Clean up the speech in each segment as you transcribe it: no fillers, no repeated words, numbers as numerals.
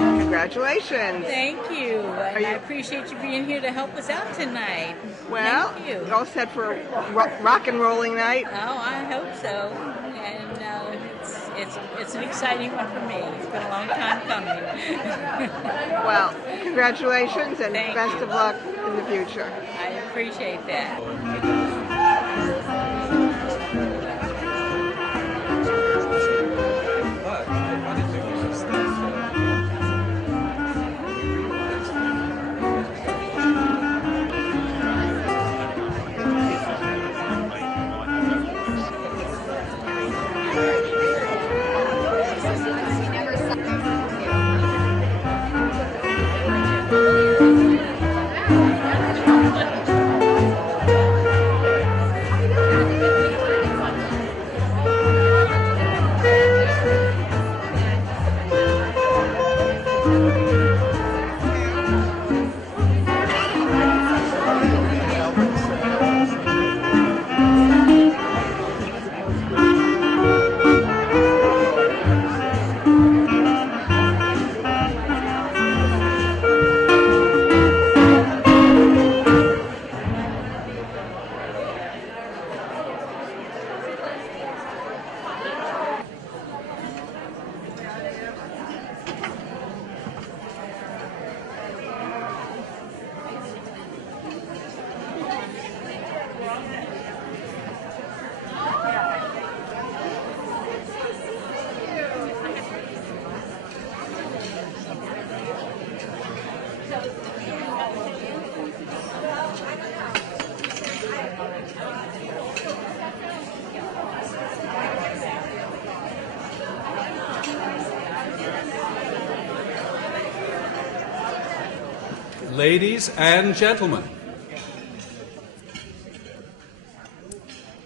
Congratulations. Thank you. And I appreciate you being here to help us out tonight. Well, Thank you. you're all set for a rock and rolling night? Oh, I hope so. And it's an exciting one for me. It's been a long time coming. Well, congratulations and Thank best you. of luck in the future. I appreciate that. Ladies and gentlemen,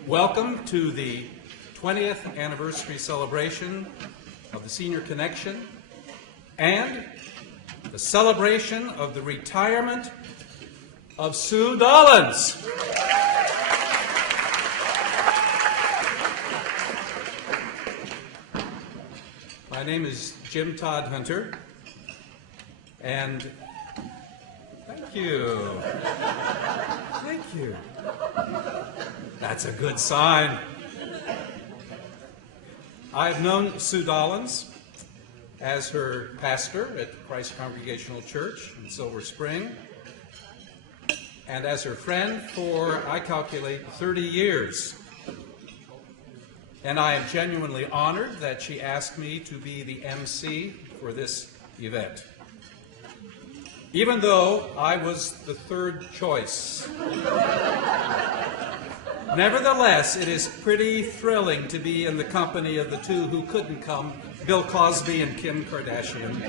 welcome to the 20th anniversary celebration of the Senior Connection and the celebration of the retirement of Sue Dollins. My name is Jim Todd Hunter, and thank you. Thank you. That's a good sign. I've known Sue Dollins as her pastor at Christ Congregational Church in Silver Spring, and as her friend for, I calculate, 30 years. And I am genuinely honored that she asked me to be the MC for this event, even though I was the third choice. Nevertheless, it is pretty thrilling to be in the company of the two who couldn't come, Bill Cosby and Kim Kardashian.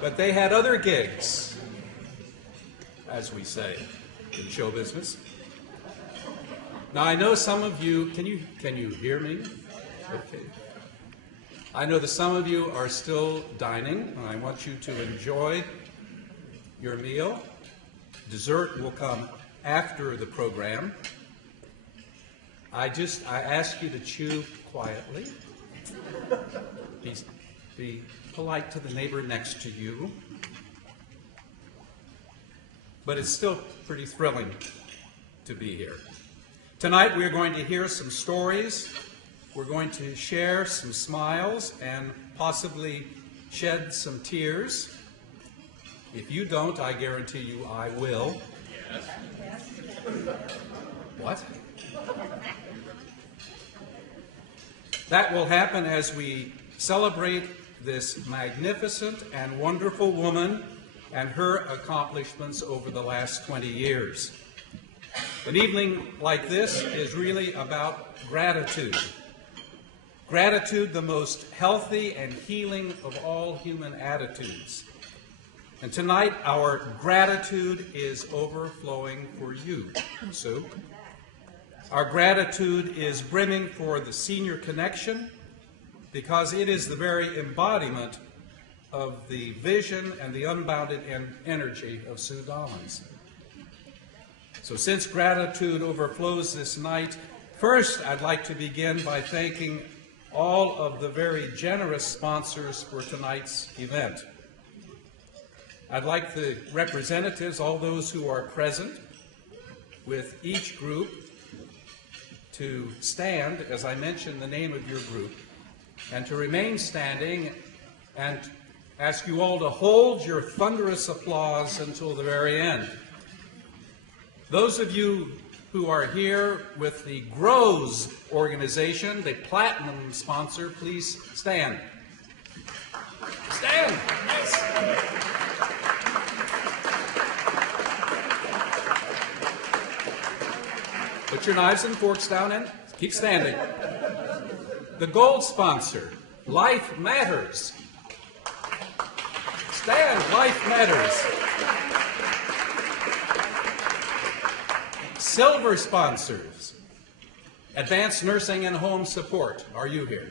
But they had other gigs, as we say in show business. Now, I know some of you, can you hear me? Okay. I know that some of you are still dining, and I want you to enjoy your meal. Dessert will come after the program. I ask you to chew quietly. Be polite to the neighbor next to you. But it's still pretty thrilling to be here. Tonight we're going to hear some stories. We're going to share some smiles and possibly shed some tears. If you don't, I guarantee you I will. Yes. What? That will happen as we celebrate this magnificent and wonderful woman and her accomplishments over the last 20 years. An evening like this is really about gratitude. Gratitude, the most healthy and healing of all human attitudes. And tonight, our gratitude is overflowing for you, Sue. Our gratitude is brimming for the Senior Connection because it is the very embodiment of the vision and the unbounded energy of Sue Dollins. So since gratitude overflows this night, first I'd like to begin by thanking all of the very generous sponsors for tonight's event. I'd like the representatives, all those who are present, with each group to stand as I mention the name of your group, and to remain standing, and ask you all to hold your thunderous applause until the very end. Those of you who are here with the GROWS organization, the platinum sponsor, please stand. Stand! Yes. Put your knives and forks down and keep standing. The gold sponsor, Life Matters. Stand, Life Matters. Silver sponsors, Advanced Nursing and Home Support. Are you here?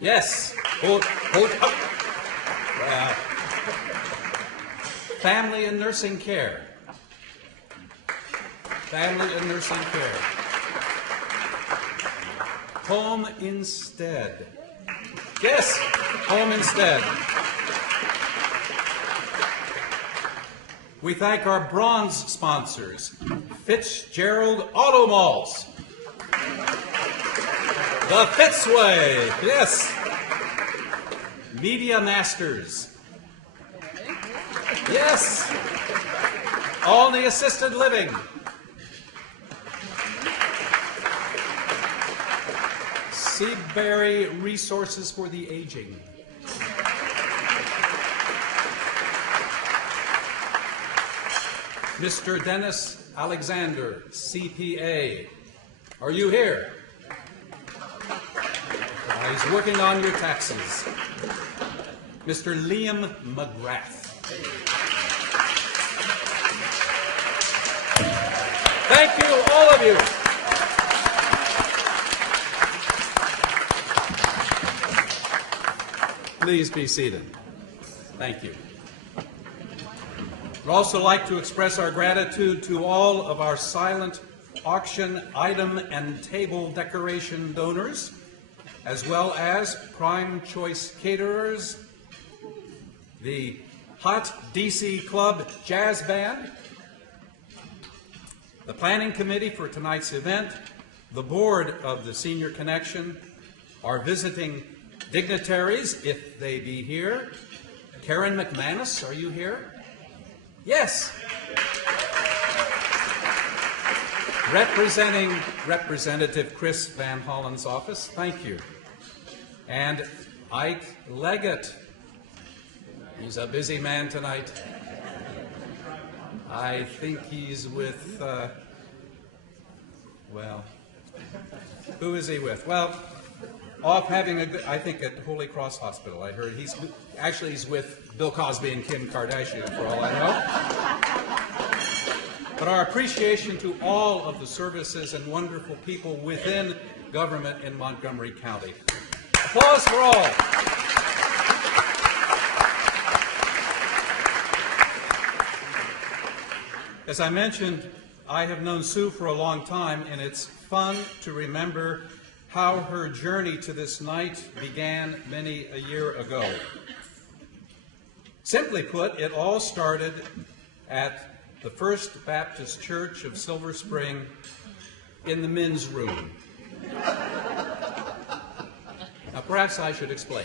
Yes. Hold up. Well, Family and Nursing Care. Family and Nursing Care. Home Instead. Yes, Home Instead. We thank our bronze sponsors, Fitzgerald Auto Malls. The Fitzway, yes. Media Masters. Yes. Alney Assisted Living. Seabury Resources for the Aging. Mr. Dennis Alexander, CPA. Are you here? He's working on your taxes. Mr. Liam McGrath. Thank you, all of you. Please be seated. Thank you. I'd also like to express our gratitude to all of our silent auction item and table decoration donors, as well as Prime Choice Caterers, the Hot DC Club Jazz Band, the Planning Committee for tonight's event, the Board of the Senior Connection, our visiting dignitaries, if they be here. Karen McManus, are you here? Yes. Representing Representative Chris Van Hollen's office, thank you. And Ike Leggett. He's a busy man tonight. I think he's with, well, who is he with? Well, off having a good, I think at Holy Cross Hospital, I heard. He's with Bill Cosby and Kim Kardashian, for all I know. But our appreciation to all of the services and wonderful people within government in Montgomery County. Applause for all. As I mentioned, I have known Sue for a long time, and it's fun to remember how her journey to this night began many a year ago. Simply put, it all started at the First Baptist Church of Silver Spring in the men's room. Now, perhaps I should explain.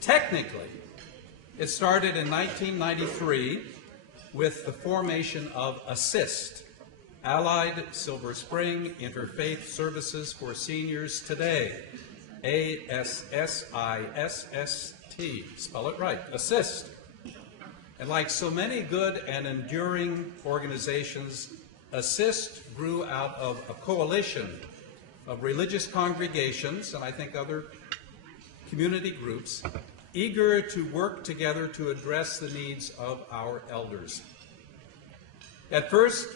Technically, it started in 1993 with the formation of ASSIST, Allied Silver Spring Interfaith Services for Seniors Today, ASSISST. Spell it right, ASSIST. And like so many good and enduring organizations, ASSIST grew out of a coalition of religious congregations, and I think other community groups, eager to work together to address the needs of our elders. At first,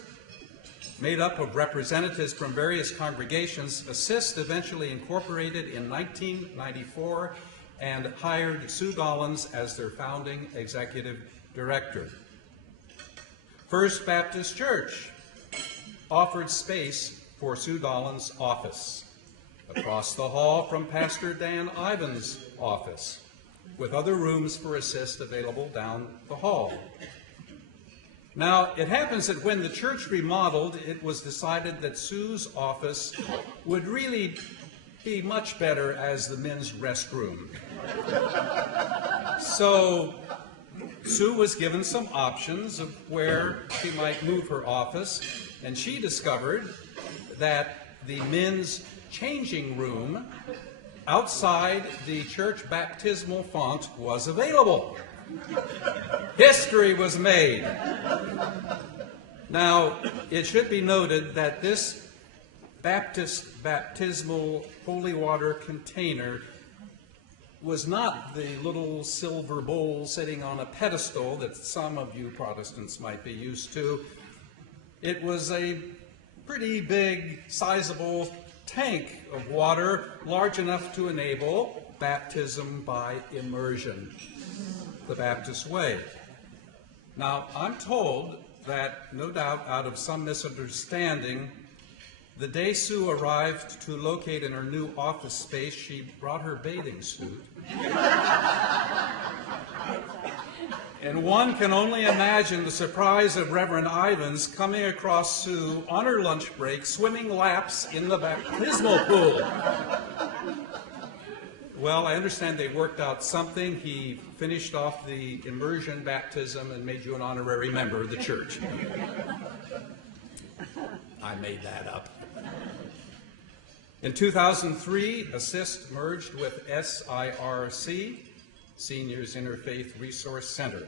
made up of representatives from various congregations, ASSIST eventually incorporated in 1994 and hired Sue Dollins as their founding executive director. First Baptist Church offered space for Sue Dollins' office. across the hall from Pastor Dan Ivan's office, with other rooms for assist available down the hall. Now, it happens that when the church remodeled, it was decided that Sue's office would really be much better as the men's restroom. So Sue was given some options of where she might move her office, and she discovered that the men's changing room outside the church baptismal font was available. History was made. Now, it should be noted that this Baptist baptismal holy water container was not the little silver bowl sitting on a pedestal that some of you Protestants might be used to. It was a pretty big, sizable tank of water, large enough to enable baptism by immersion, the Baptist way. Now, I'm told that, no doubt out of some misunderstanding, the day Sue arrived to locate in her new office space, she brought her bathing suit. And one can only imagine the surprise of Reverend Ivans coming across Sue on her lunch break, swimming laps in the baptismal pool. Well, I understand they worked out something. He finished off the immersion baptism and made you an honorary member of the church. I made that up. In 2003, Assist merged with SIRC, Seniors Interfaith Resource Center,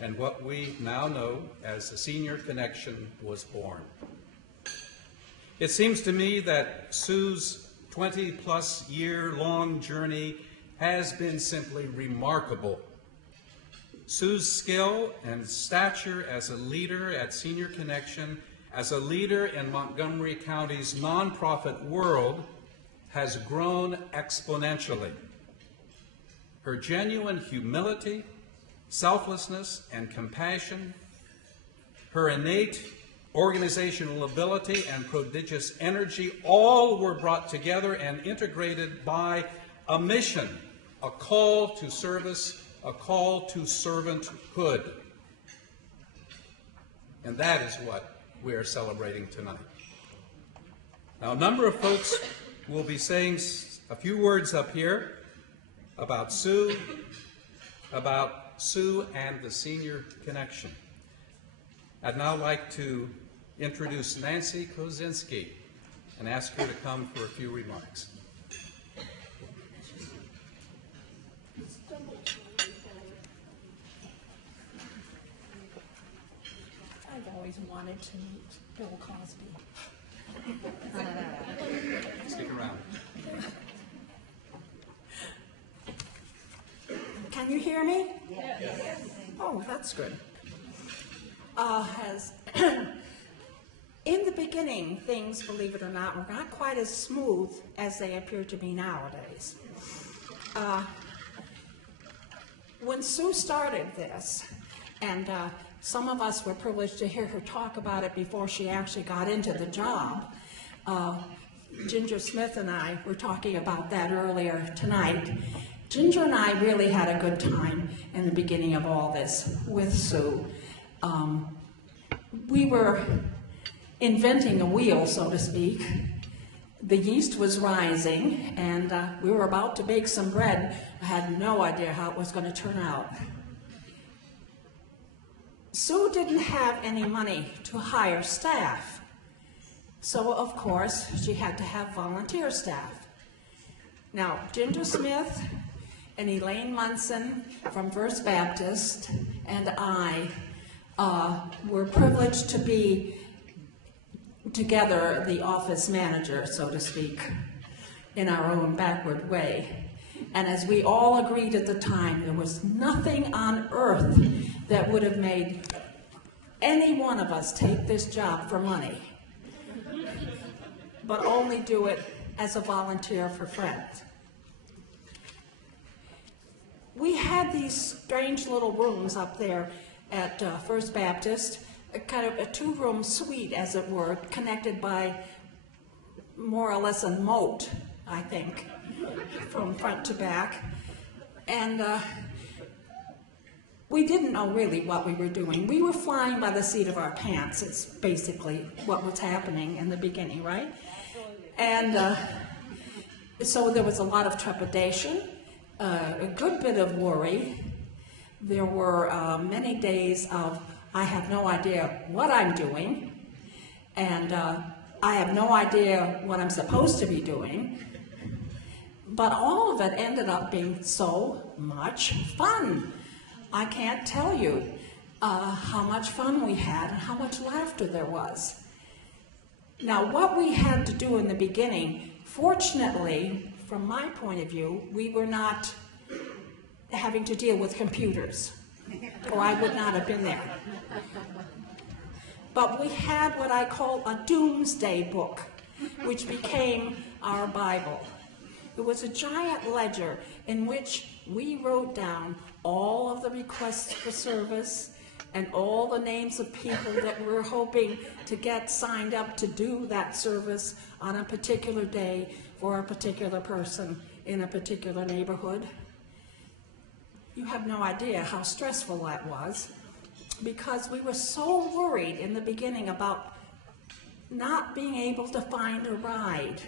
and what we now know as the Senior Connection was born. It seems to me that Sue's 20-plus year-long journey has been simply remarkable. Sue's skill and stature as a leader at Senior Connection, as a leader in Montgomery County's nonprofit world, has grown exponentially. Her genuine humility, selflessness, and compassion, her innate organizational ability and prodigious energy, all were brought together and integrated by a mission, a call to service, a call to servanthood. And that is what we are celebrating tonight. Now, a number of folks will be saying a few words up here about Sue and the Senior Connection. I'd now like to introduce Nancy Kozinski and ask her to come for a few remarks. I've always wanted to meet Bill Cosby. Stick around. Can you hear me? Yes. Oh, that's good. In the beginning, things, believe it or not, were not quite as smooth as they appear to be nowadays. When Sue started this, and some of us were privileged to hear her talk about it before she actually got into the job. Ginger Smith and I were talking about that earlier tonight. Ginger and I really had a good time in the beginning of all this with Sue. We were inventing a wheel, so to speak. The yeast was rising, and we were about to bake some bread. I had no idea how it was going to turn out. Sue didn't have any money to hire staff, so of course she had to have volunteer staff. Now, Ginger Smith and Elaine Munson from First Baptist and I were privileged to be together the office manager, so to speak, in our own backward way. And as we all agreed at the time, there was nothing on earth that would have made any one of us take this job for money, but only do it as a volunteer for friends. We had these strange little rooms up there at First Baptist, a kind of a two-room suite, as it were, connected by more or less a moat I think, from front to back. And we didn't know really what we were doing. We were flying by the seat of our pants. It's basically what was happening in the beginning, right? And so there was a lot of trepidation, a good bit of worry. There were many days of, I have no idea what I'm doing, and I have no idea what I'm supposed to be doing. But all of it ended up being so much fun. I can't tell you how much fun we had and how much laughter there was. Now, what we had to do in the beginning, fortunately, from my point of view, we were not having to deal with computers, or I would not have been there. But we had what I call a doomsday book, which became our Bible. It was a giant ledger in which we wrote down all of the requests for service and all the names of people that we're hoping to get signed up to do that service on a particular day for a particular person in a particular neighborhood. You have no idea how stressful that was, because we were so worried in the beginning about not being able to find a ride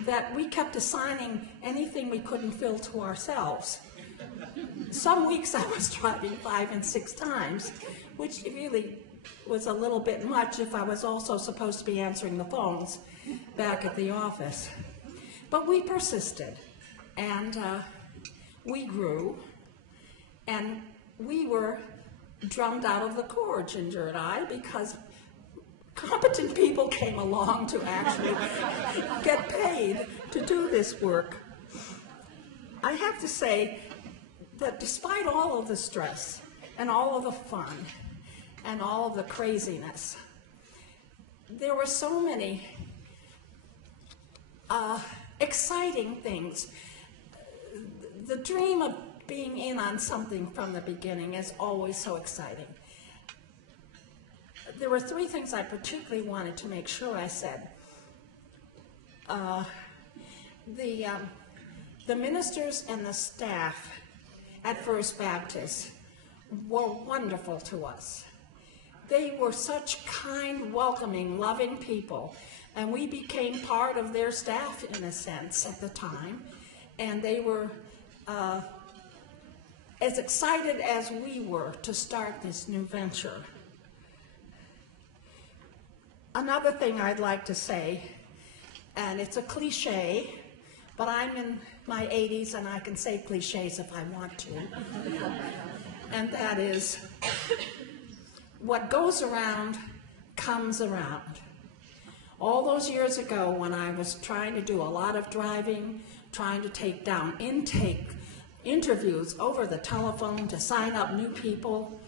that we kept assigning anything we couldn't fill to ourselves. Some weeks I was driving 5 and 6 times, which really was a little bit much if I was also supposed to be answering the phones back at the office. But we persisted, and we grew, and we were drummed out of the Corps, Ginger and I, because competent people came along to actually get paid to do this work. I have to say that despite all of the stress and all of the fun and all of the craziness, there were so many exciting things. The dream of being in on something from the beginning is always so exciting. There were 3 things I particularly wanted to make sure I said. The ministers and the staff at First Baptist were wonderful to us. They were such kind, welcoming, loving people, and we became part of their staff in a sense at the time, and they were as excited as we were to start this new venture. Another thing I'd like to say, and it's a cliche, but I'm in my 80s and I can say cliches if I want to, and that is, what goes around comes around. All those years ago when I was trying to do a lot of driving, trying to take down interviews over the telephone to sign up new people,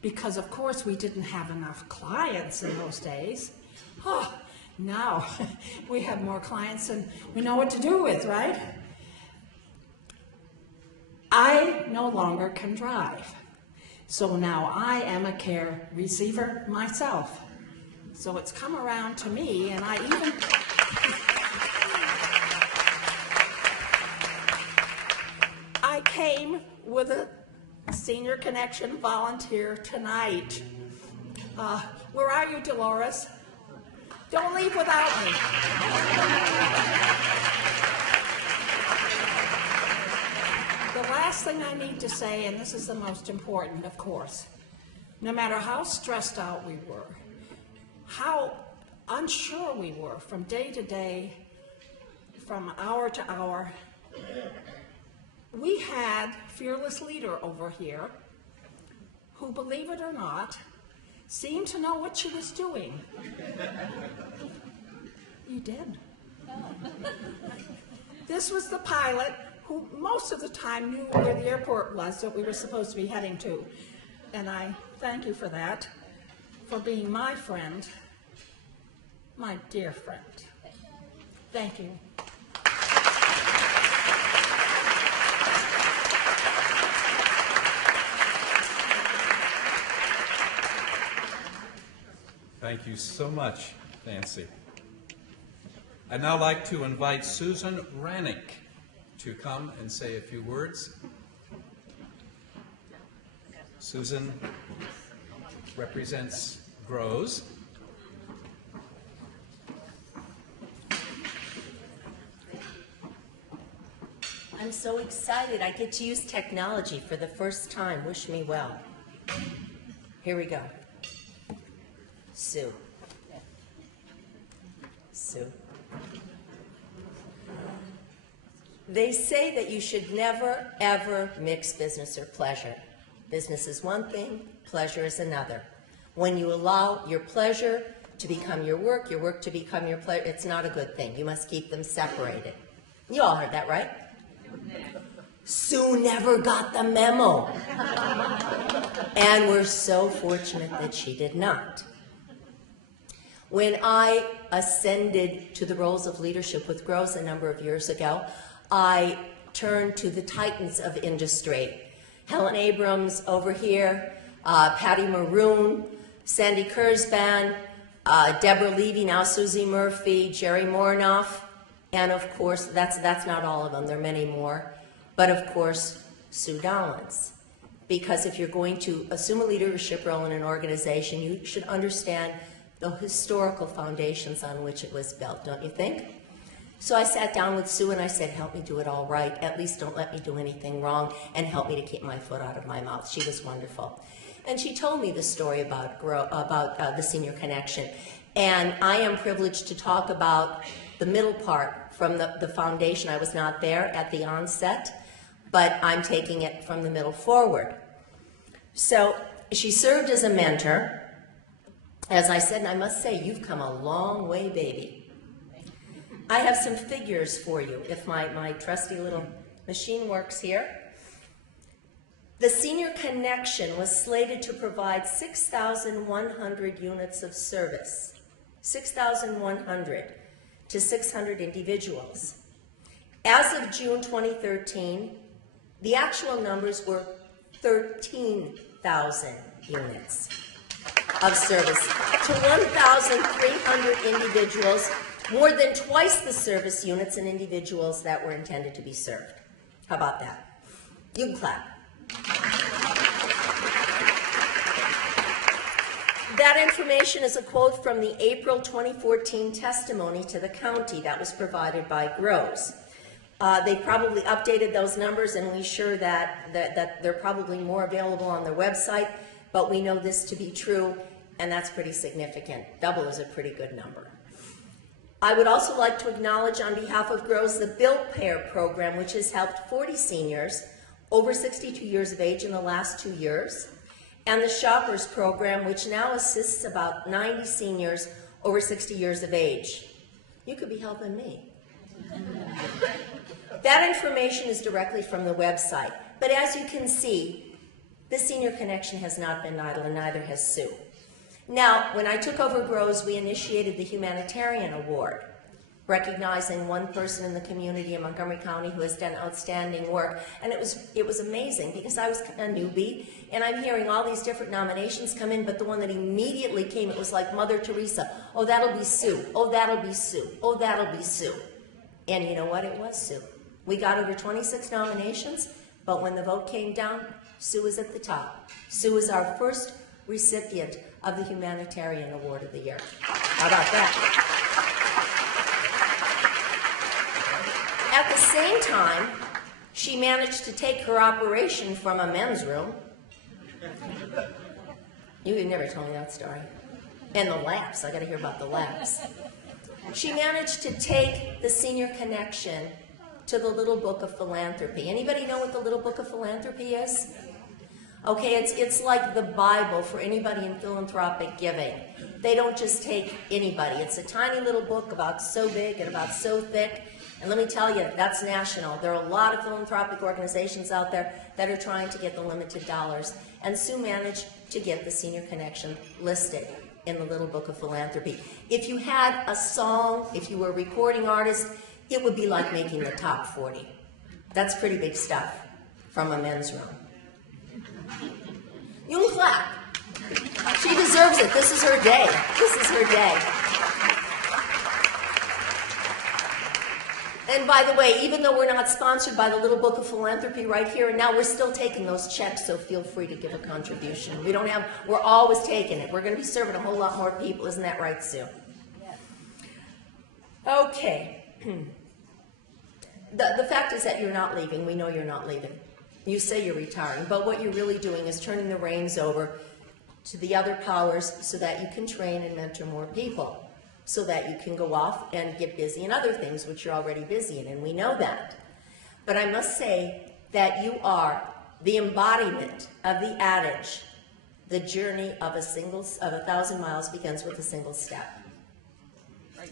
because of course we didn't have enough clients in those days. Oh, now we have more clients than we know what to do with, right? I no longer can drive. So now I am a care receiver myself. So it's come around to me, and I came with a Senior Connection volunteer tonight. Where are you, Dolores? Don't leave without me. The last thing I need to say, and this is the most important, of course, no matter how stressed out we were, how unsure we were from day to day, from hour to hour, we had a fearless leader over here who, believe it or not, seemed to know what she was doing. You did. This was the pilot who most of the time knew where the airport was that we were supposed to be heading to. And I thank you for that, for being my friend, my dear friend. Thank you. Thank you so much, Nancy. I'd now like to invite Susan Rannick to come and say a few words. Susan represents Grows. I'm so excited. I get to use technology for the first time. Wish me well. Here we go. Sue. Sue. They say that you should never, ever mix business or pleasure. Business is one thing, pleasure is another. When you allow your pleasure to become your work to become your pleasure, it's not a good thing. You must keep them separated. You all heard that, right? Sue never got the memo. And we're so fortunate that she did not. When I ascended to the roles of leadership with Grows a number of years ago, I turned to the titans of industry. Helen Abrams over here, Patty Maroon, Sandy Kurzban, Deborah Levy, now Susie Murphy, Jerry Mornoff, and of course, that's not all of them, there are many more, but of course, Sue Dollins. Because if you're going to assume a leadership role in an organization, you should understand the historical foundations on which it was built, don't you think? So I sat down with Sue and I said, help me do it all right. At least don't let me do anything wrong and help me to keep my foot out of my mouth. She was wonderful. And she told me the story about the Senior Connection. And I am privileged to talk about the middle part from the foundation. I was not there at the onset, but I'm taking it from the middle forward. So she served as a mentor. As I said, and I must say, you've come a long way, baby. I have some figures for you, if my trusty little machine works here. The Senior Connection was slated to provide 6,100 units of service, 6,100 to 600 individuals. As of June 2013, the actual numbers were 13,000 units of service to 1,300 individuals, more than twice the service units and individuals that were intended to be served. How about that? You can clap. That information is a quote from the April 2014 testimony to the county that was provided by Grows. They probably updated those numbers, and we're sure that they're probably more available on their website, but we know this to be true, and that's pretty significant. Double is a pretty good number. I would also like to acknowledge on behalf of Grows the Bill Payer program, which has helped 40 seniors over 62 years of age in the last 2 years, and the Shoppers program, which now assists about 90 seniors over 60 years of age. You could be helping me. That information is directly from the website, but as you can see, the Senior Connection has not been idle, and neither has Sue. Now, when I took over Grows, we initiated the Humanitarian Award, recognizing one person in the community in Montgomery County who has done outstanding work. And it was amazing because I was a newbie, and I'm hearing all these different nominations come in, but the one that immediately came, it was like Mother Teresa. Oh, that'll be Sue. Oh, that'll be Sue. Oh, that'll be Sue. And you know what? It was Sue. We got over 26 nominations, but when the vote came down, Sue was at the top. Sue was our first recipient of the Humanitarian Award of the Year. How about that? At the same time, she managed to take her operation from a men's room. You had never told me that story. And the laps, I gotta hear about the laps. She managed to take the Senior Connection to the Little Book of Philanthropy. Anybody know what the Little Book of Philanthropy is? Okay, it's like the Bible for anybody in philanthropic giving. They don't just take anybody. It's a tiny little book about so big and about so thick. And let me tell you, that's national. There are a lot of philanthropic organizations out there that are trying to get the limited dollars. And Sue managed to get the Senior Connection listed in the Little Book of Philanthropy. If you had a song, if you were a recording artist, it would be like making the top 40. That's pretty big stuff from a men's room. You can clap. She deserves it. This is her day. This is her day. And by the way, even though we're not sponsored by the Little Book of Philanthropy right here and now, we're still taking those checks, so feel free to give a contribution. We're always taking it. We're going to be serving a whole lot more people. Isn't that right, Sue? Yes. Okay. The fact is that you're not leaving. We know you're not leaving. You say you're retiring, but what you're really doing is turning the reins over to the other powers so that you can train and mentor more people, so that you can go off and get busy in other things, which you're already busy in, and we know that. But I must say that you are the embodiment of the adage, the journey of 1,000 miles begins with a single step. Right.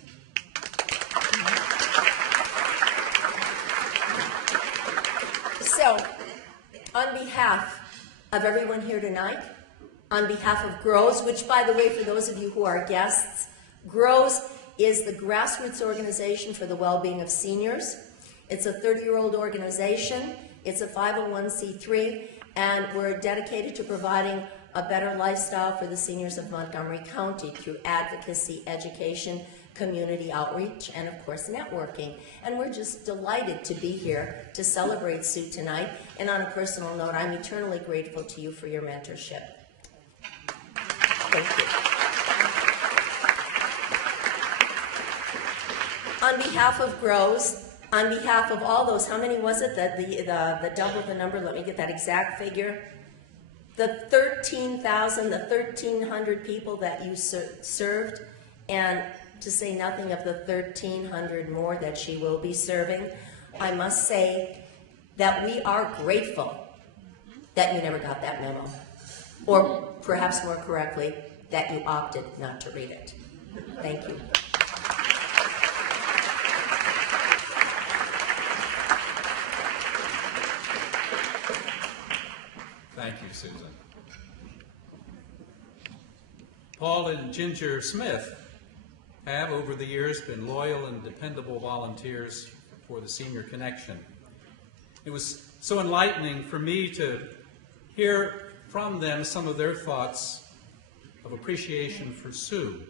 So, on behalf of everyone here tonight, on behalf of GROWS, which, by the way, for those of you who are guests, GROWS is the grassroots organization for the well-being of seniors. It's a 30-year-old organization. It's a 501c3, and we're dedicated to providing a better lifestyle for the seniors of Montgomery County through advocacy, education, community outreach, and of course networking. And we're just delighted to be here to celebrate Sue tonight. And on a personal note, I'm eternally grateful to you for your mentorship. Thank you. On behalf of GROWS, on behalf of all those, how many was it? The double the number, let me get that exact figure. The 13,000, the 1,300 people that you served, and to say nothing of the 1,300 more that she will be serving, I must say that we are grateful that you never got that memo. Or perhaps more correctly, that you opted not to read it. Thank you. Thank you, Susan. Paul and Ginger Smith have, over the years, been loyal and dependable volunteers for the Senior Connection. It was so enlightening for me to hear from them some of their thoughts of appreciation for Sue.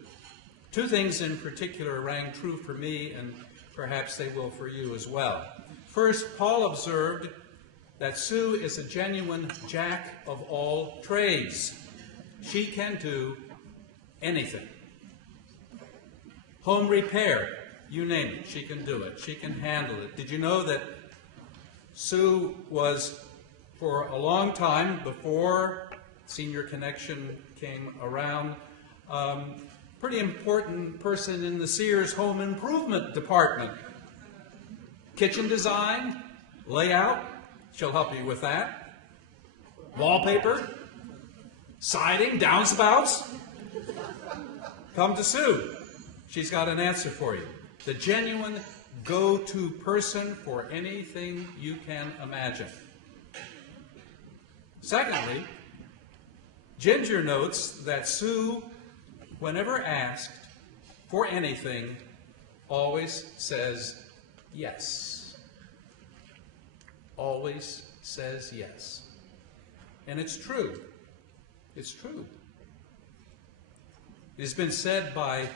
Two things in particular rang true for me, and perhaps they will for you as well. First, Paul observed that Sue is a genuine jack of all trades. She can do anything. Home repair, you name it, she can do it. She can handle it. Did you know that Sue was, for a long time before Senior Connection came around, pretty important person in the Sears Home Improvement Department. Kitchen design, layout, she'll help you with that. Wallpaper, siding, downspouts. Come to Sue. She's got an answer for you. The genuine go-to person for anything you can imagine. Secondly, Ginger notes that Sue, whenever asked for anything, always says yes. Always says yes. And it's true. It's true. It has been said by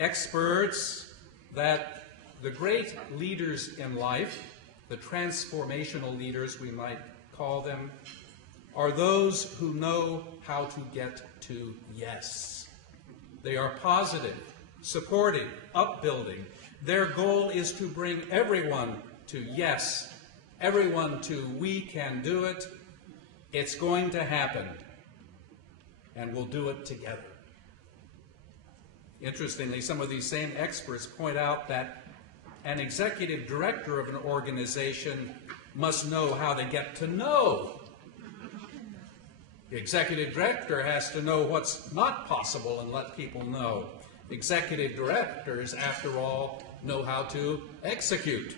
experts that the great leaders in life, the transformational leaders we might call them, are those who know how to get to yes. They are positive, supportive, upbuilding. Their goal is to bring everyone to yes, everyone to we can do it. It's going to happen, and we'll do it together. Interestingly, some of these same experts point out that an executive director of an organization must know how to get to know. The executive director has to know what's not possible and let people know. Executive directors, after all, know how to execute.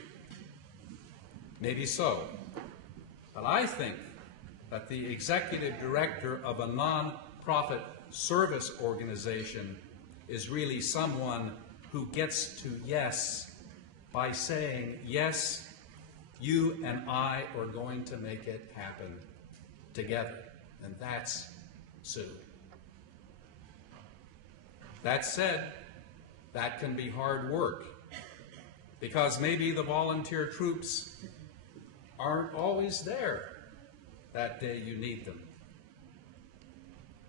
Maybe so. But I think that the executive director of a non-profit service organization is really someone who gets to yes by saying, yes, you and I are going to make it happen together. And that's Sue. That said, that can be hard work. because maybe the volunteer troops aren't always there that day you need them.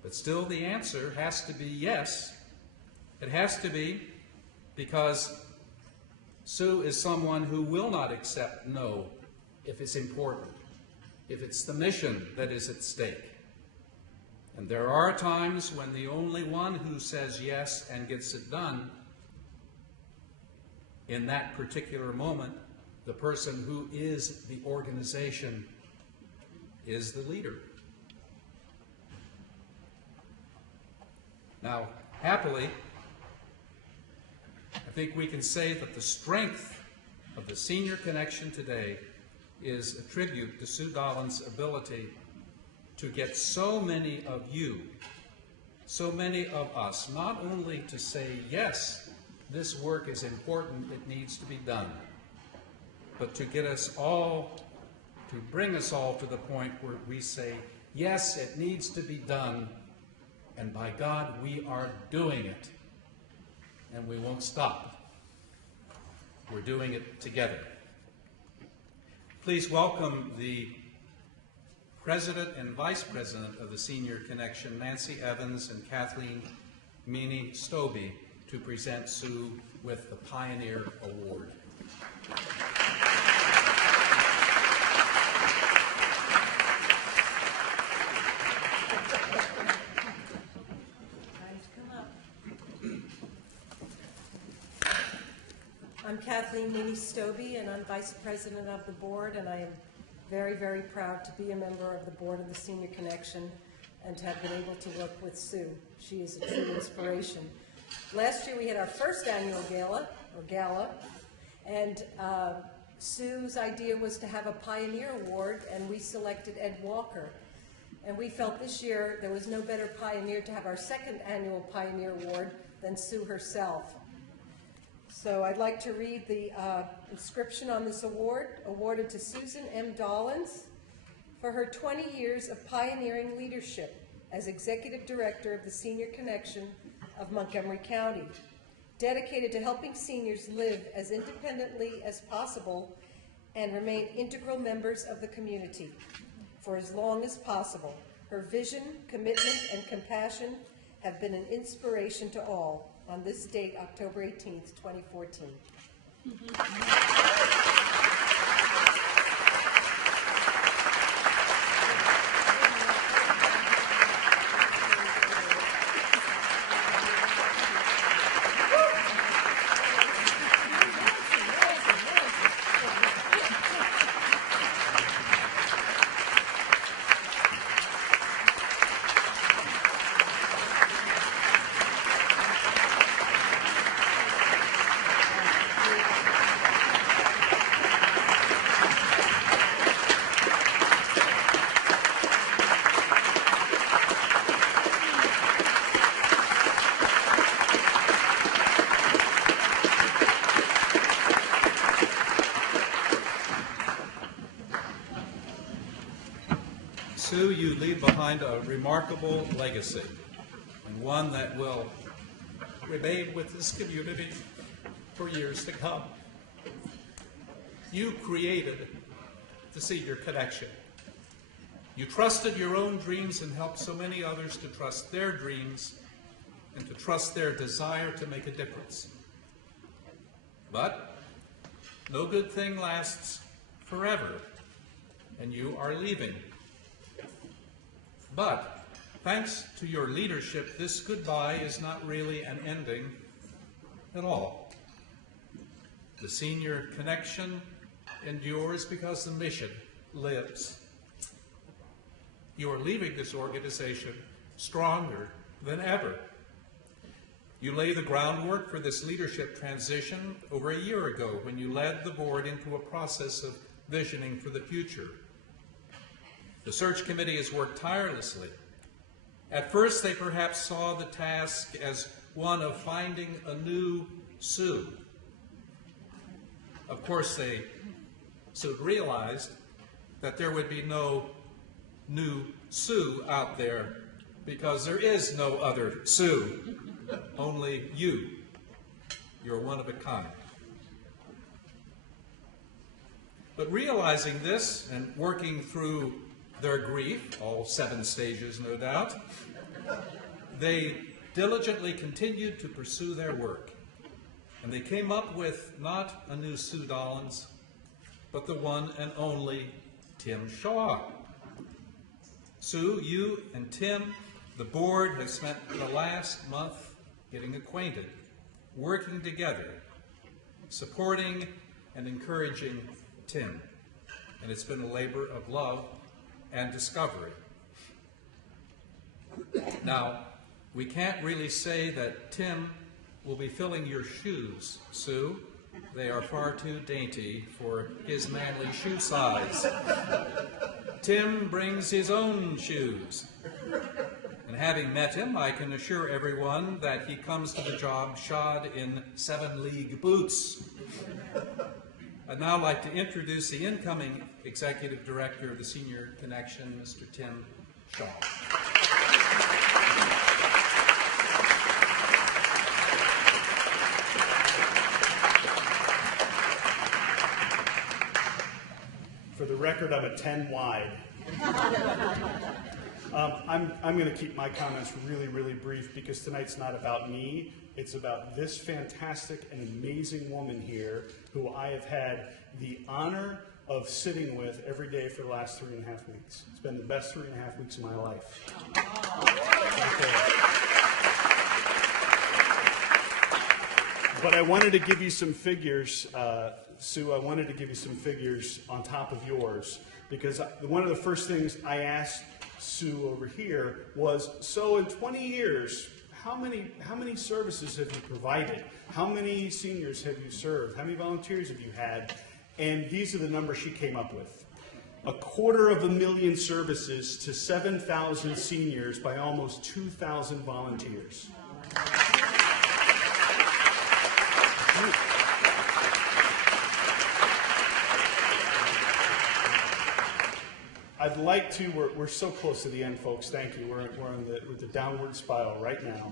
But still the answer has to be yes. It has to be, because Sue is someone who will not accept no if it's important, if it's the mission that is at stake. And there are times when the only one who says yes and gets it done, in that particular moment, the person who is the organization is the leader. Now, happily, I think we can say that the strength of the Senior Connection today is a tribute to Sue Dollins' ability to get so many of you, so many of us, not only to say, yes, this work is important, it needs to be done, but to get us all, to bring us all to the point where we say, yes, it needs to be done, and by God, we are doing it, and we won't stop. We're doing it together. Please welcome the President and Vice President of the Senior Connection, Nancy Evans and Kathleen Meany Stobie, to present Sue with the Pioneer Award. I'm Kathleen Meany Stobie, and I'm Vice President of the Board, and I am very, very proud to be a member of the Board of the Senior Connection and to have been able to work with Sue. She is a true inspiration. Last year we had our first annual Gala, and Sue's idea was to have a Pioneer Award, and we selected Ed Walker. And we felt this year there was no better pioneer to have our second annual Pioneer Award than Sue herself. So I'd like to read the inscription on this award, awarded to Susan M. Dollins for her 20 years of pioneering leadership as Executive Director of the Senior Connection of Montgomery County, dedicated to helping seniors live as independently as possible and remain integral members of the community for as long as possible. Her vision, commitment, and compassion have been an inspiration to all. On this date, October 18th, 2014. Sue, you leave behind a remarkable legacy, and one that will remain with this community for years to come. You created the Senior Connection. You trusted your own dreams and helped so many others to trust their dreams and to trust their desire to make a difference. But no good thing lasts forever, and you are leaving. But thanks to your leadership, this goodbye is not really an ending at all. The Senior Connection endures because the mission lives. You are leaving this organization stronger than ever. You lay the groundwork for this leadership transition over a year ago when you led the board into a process of visioning for the future. The search committee has worked tirelessly. At first, they perhaps saw the task as one of finding a new Sue. Of course, they soon realized that there would be no new Sue out there because there is no other Sue, only you. You're one of a kind. But realizing this and working through their grief, all 7 stages no doubt, they diligently continued to pursue their work. And they came up with not a new Sue Dollins, but the one and only Tim Shaw. Sue, you and Tim, the board has spent the last month getting acquainted, working together, supporting and encouraging Tim. And it's been a labor of love and discovery. Now, we can't really say that Tim will be filling your shoes, Sue. They are far too dainty for his manly shoe size. Tim brings his own shoes. And having met him, I can assure everyone that he comes to the job shod in 7-league boots. I'd now like to introduce the incoming Executive Director of the Senior Connection, Mr. Tim Shaw. For the record, I'm a 10 wide. I'm going to keep my comments really, really brief because tonight's not about me. It's about this fantastic and amazing woman here who I have had the honor of sitting with every day for the last 3.5 weeks. It's been the best 3.5 weeks of my life. But I wanted to give you some figures, Sue. I wanted to give you some figures on top of yours because one of the first things I asked Sue over here was, so in 20 years, how many services have you provided? How many seniors have you served? How many volunteers have you had? And these are the numbers she came up with. 250,000 services to 7,000 seniors by almost 2,000 volunteers. I'd like to, we're so close to the end, folks, thank you. We're with the downward spiral right now.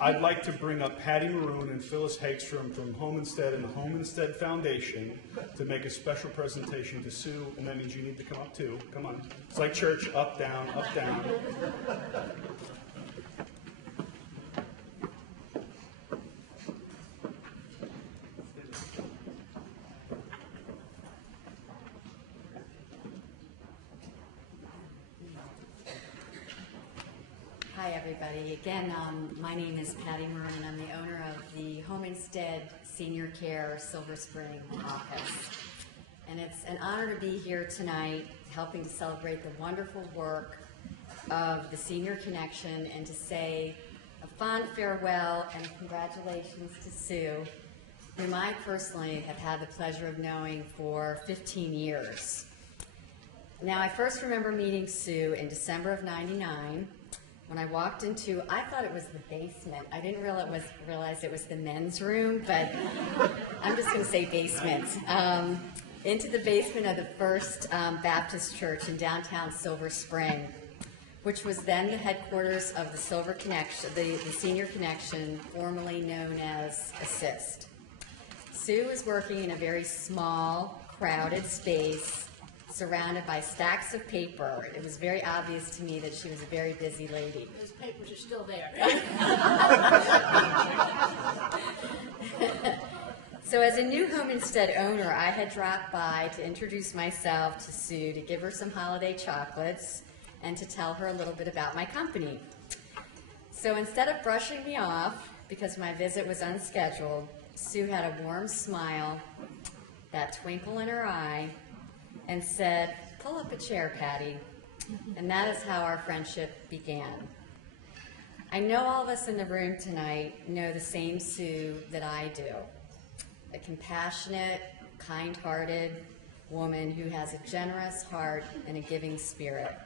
I'd like to bring up Patty Maroon and Phyllis Hagstrom from Home Instead and the Home Instead Foundation to make a special presentation to Sue, and that means you need to come up too. Come on. It's like church, up, down, up, down. Hi, everybody. Again, my name is Patty Maroon, and I'm the owner of the Home Instead Senior Care Silver Spring office. And it's an honor to be here tonight, helping to celebrate the wonderful work of the Senior Connection and to say a fond farewell and congratulations to Sue, whom I personally have had the pleasure of knowing for 15 years. Now, I first remember meeting Sue in December of '99. When I walked into, I thought it was the basement. I didn't realize it was the men's room, but I'm just going to say basement. Into the basement of the First Baptist Church in downtown Silver Spring, which was then the headquarters of the Silver Connection, the Senior Connection, formerly known as Assist. Sue was working in a very small, crowded space, surrounded by stacks of paper. It was very obvious to me that she was a very busy lady. Those papers are still there. So as a new Home Instead owner, I had dropped by to introduce myself to Sue, to give her some holiday chocolates, and to tell her a little bit about my company. So instead of brushing me off, because my visit was unscheduled, Sue had a warm smile, that twinkle in her eye, and said, "Pull up a chair, Patty." And that is how our friendship began. I know all of us in the room tonight know the same Sue that I do. A compassionate, kind-hearted woman who has a generous heart and a giving spirit,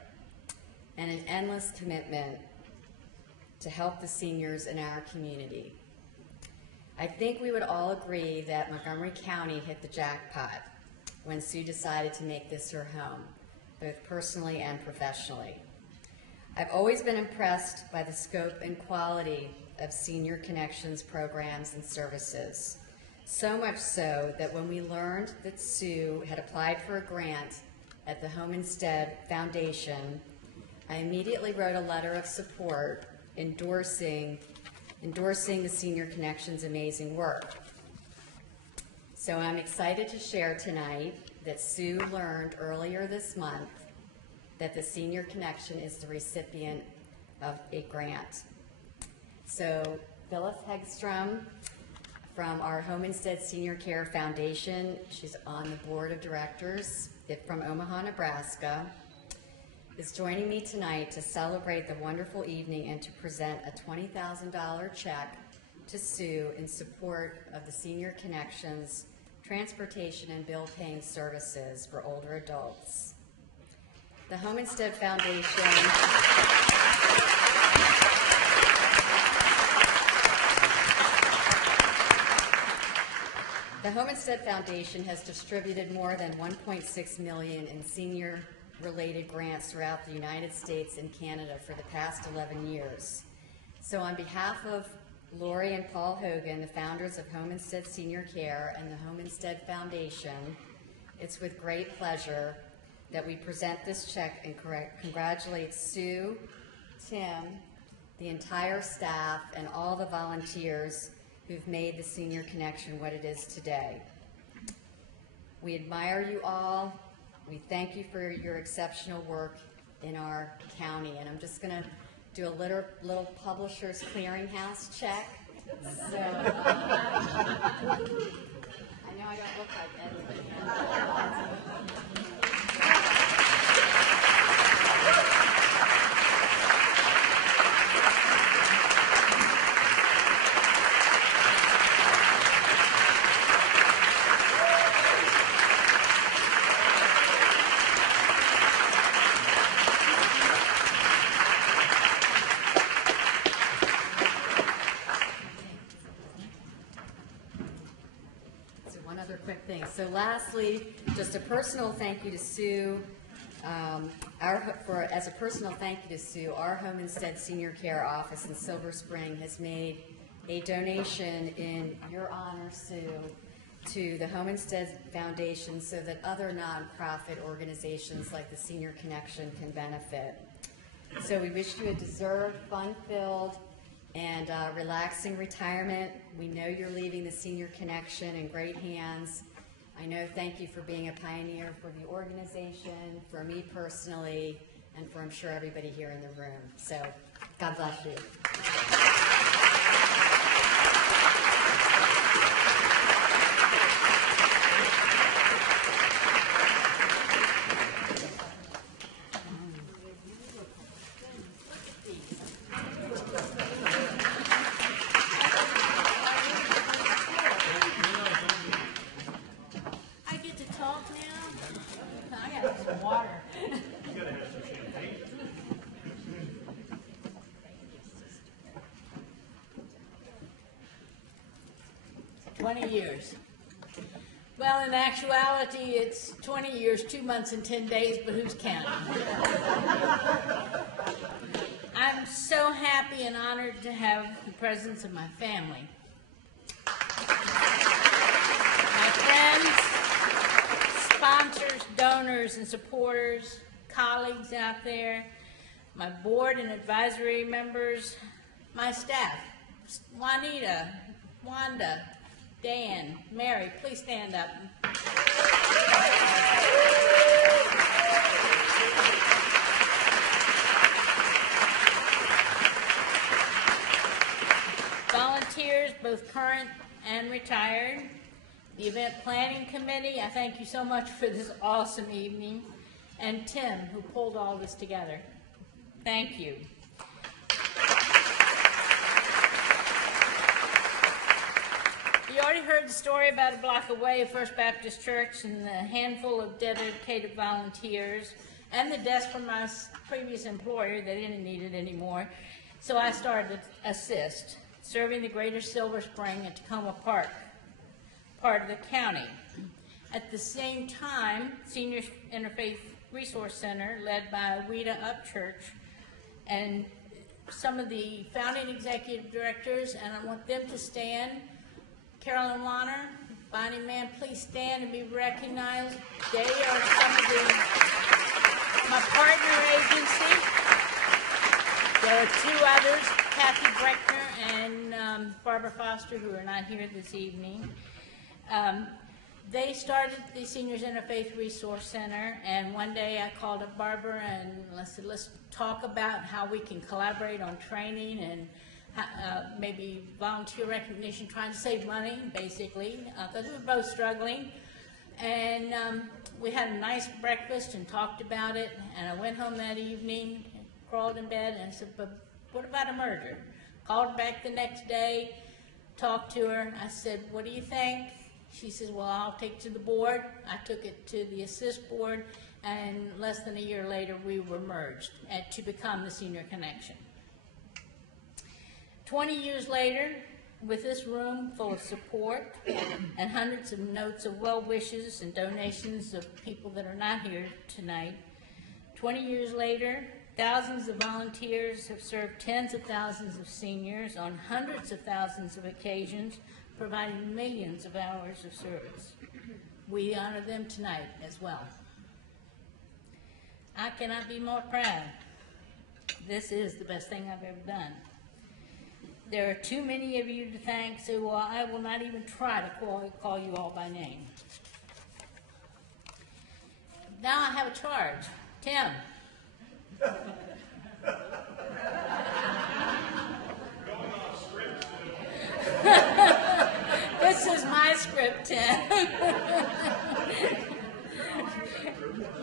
and an endless commitment to help the seniors in our community. I think we would all agree that Montgomery County hit the jackpot when Sue decided to make this her home, both personally and professionally. I've always been impressed by the scope and quality of Senior Connections programs and services. So much so that when we learned that Sue had applied for a grant at the Home Instead Foundation, I immediately wrote a letter of support endorsing the Senior Connection's amazing work. So I'm excited to share tonight that Sue learned earlier this month that the Senior Connection is the recipient of a grant. So Phyllis Hegstrom from our Home Instead Senior Care Foundation, she's on the board of directors from Omaha, Nebraska, is joining me tonight to celebrate the wonderful evening and to present a $20,000 check to Sue in support of the Senior Connection's transportation and bill paying services for older adults. The Home Instead Foundation The Home Instead Foundation has distributed more than $1.6 million in senior-related grants throughout the United States and Canada for the past 11 years. So on behalf of Lori and Paul Hogan, the founders of Home Instead Senior Care and the Home Instead Foundation, it's with great pleasure that we present this check and congratulate Sue, Tim, the entire staff, and all the volunteers who've made the Senior Connection what it is today. We admire you all. We thank you for your exceptional work in our county. And I'm just going to do a little Publishers Clearinghouse check. So, I know I don't look like Eddie. So lastly, just a personal thank you to Sue. As a personal thank you to Sue, our Home Instead Senior Care office in Silver Spring has made a donation in your honor, Sue, to the Home Instead Foundation so that other nonprofit organizations like the Senior Connection can benefit. So we wish you a deserved, fun-filled, and relaxing retirement. We know you're leaving the Senior Connection in great hands. I know, thank you for being a pioneer for the organization, for me personally, and for, I'm sure, everybody here in the room. So, God bless you. I get to talk now? I got some water. You gotta have some champagne. 20 years. Well, in actuality, it's 20 years, 2 months, and 10 days, but who's counting? I'm so happy and honored to have the presence of my family. My friends, sponsors, donors, and supporters, colleagues out there, my board and advisory members, my staff, Juanita, Wanda, Dan, Mary, please stand up. Volunteers, both current and retired. The event planning committee, I thank you so much for this awesome evening. And Tim, who pulled all this together. Thank you. You already heard the story about a block away of First Baptist Church and the handful of dedicated volunteers and the desk from my previous employer. They didn't need it anymore. So I started to assist, serving the greater Silver Spring and Tacoma Park, part of the county. At the same time, Senior Interfaith Resource Center, led by Rita Upchurch, and some of the founding executive directors, and I want them to stand, Carolyn Warner. Bonnie Man, please stand and be recognized. They are some of my partner agency. There are two others, Kathy Breckner and Barbara Foster, who are not here this evening. They started the Seniors Interfaith Resource Center, and one day I called up Barbara and I said, let's talk about how we can collaborate on training and maybe volunteer recognition, trying to save money, basically, because we were both struggling. And we had a nice breakfast and talked about it, and I went home that evening, crawled in bed, and said, but what about a merger? Called back the next day, talked to her, I said, what do you think? She says, well, I'll take it to the board. I took it to the assist board, and less than a year later, we were merged to become the Senior Connection. 20 years later, with this room full of support and hundreds of notes of well wishes and donations of people that are not here tonight, 20 years later, thousands of volunteers have served tens of thousands of seniors on hundreds of thousands of occasions, providing millions of hours of service. We honor them tonight as well. I cannot be more proud. This is the best thing I've ever done. There are too many of you to thank, so I will not even try to call you all by name. Now I have a charge. Tim. This is my script, Tim.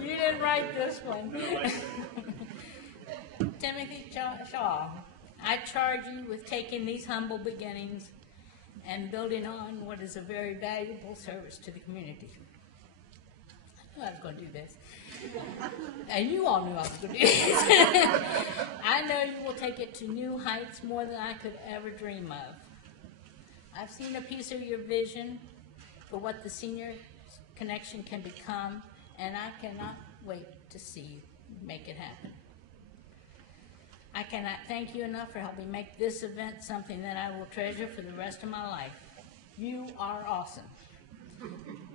You didn't write this one. Timothy Shaw, I charge you with taking these humble beginnings and building on what is a very valuable service to the community. I knew I was going to do this. And you all knew I was going to do this. I know you will take it to new heights more than I could ever dream of. I've seen a piece of your vision for what the Senior Connection can become, and I cannot wait to see you make it happen. I cannot thank you enough for helping make this event something that I will treasure for the rest of my life. You are awesome.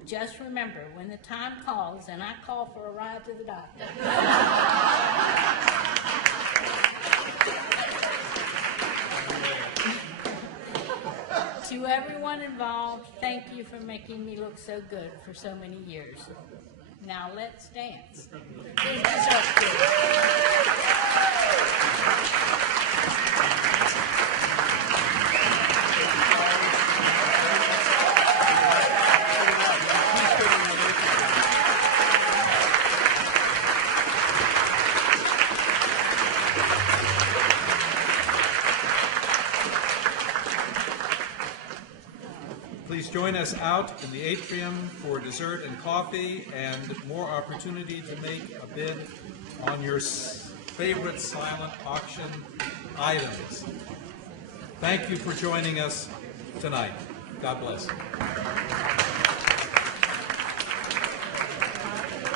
Just remember, when the time calls and I call for a ride to the doctor, to everyone involved, thank you for making me look so good for so many years. Now let's dance. Please join us out in the atrium for dessert and coffee and more opportunity to make a bid on your favorite silent auction items. Thank you for joining us tonight. God bless.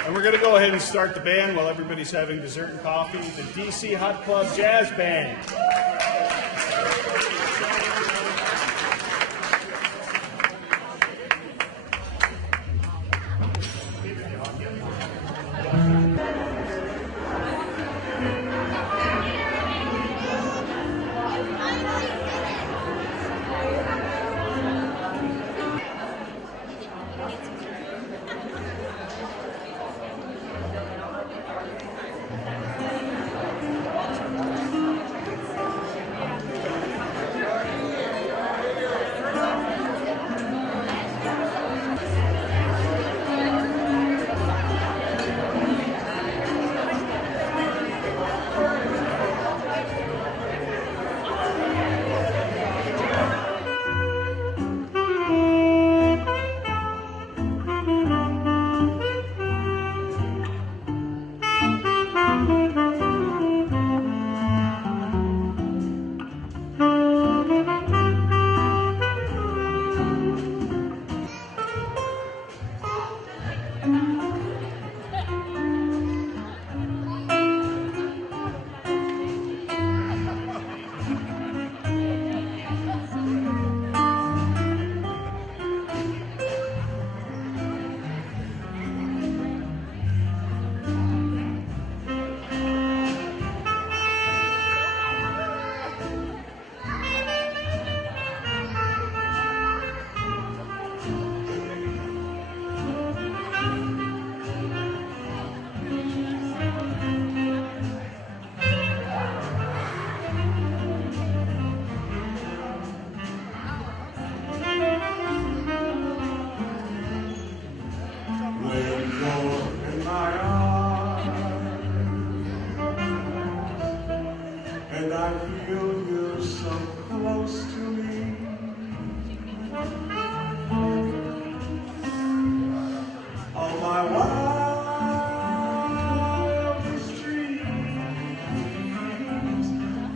And we're going to go ahead and start the band while everybody's having dessert and coffee. The DC Hot Club Jazz Band.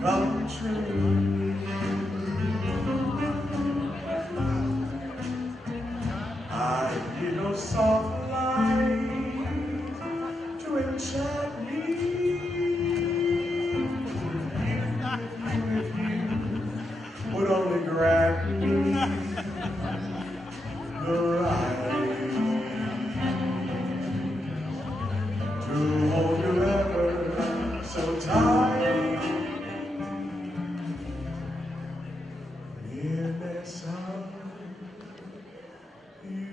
come true. I hear no soft light to enchant me. If you would only grant me the right to hold you ever so tight. Nearness of you.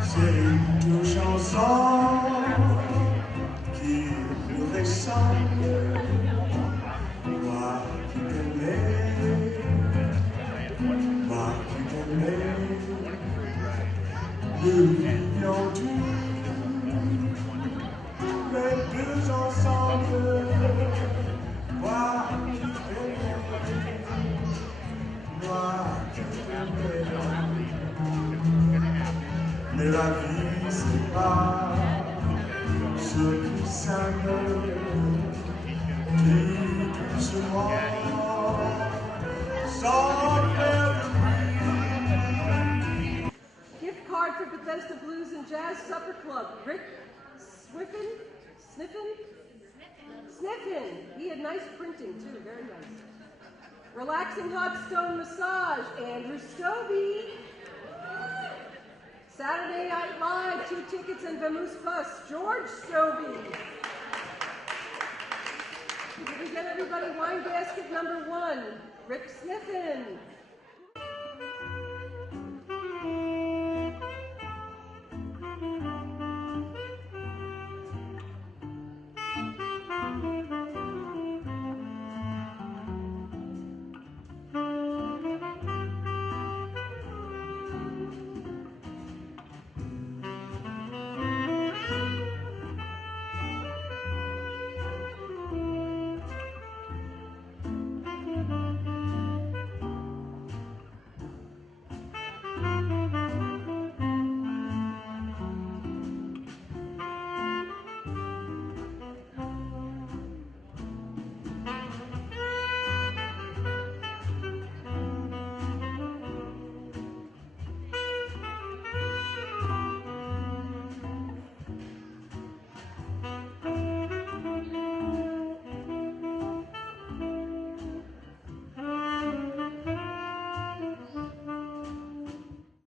C'est une chanson qui nous ressemble. Moi qui t'aimais, moi qui t'aimais, nous vivions tous les deux ensemble. Moi qui t'aimais, moi qui t'aimais. Mais la vie c'est pas ce qui s'aime qui doucement s'en fait. Gift card for Bethesda Blues and Jazz Supper Club. Rick Sniffin. He had nice printing too, very nice. Relaxing hot stone massage, Andrew Stobie. Saturday Night Live, 2 tickets and Vamoose bus, George Stobie. Did we get everybody? Wine basket number 1, Rick Sniffin.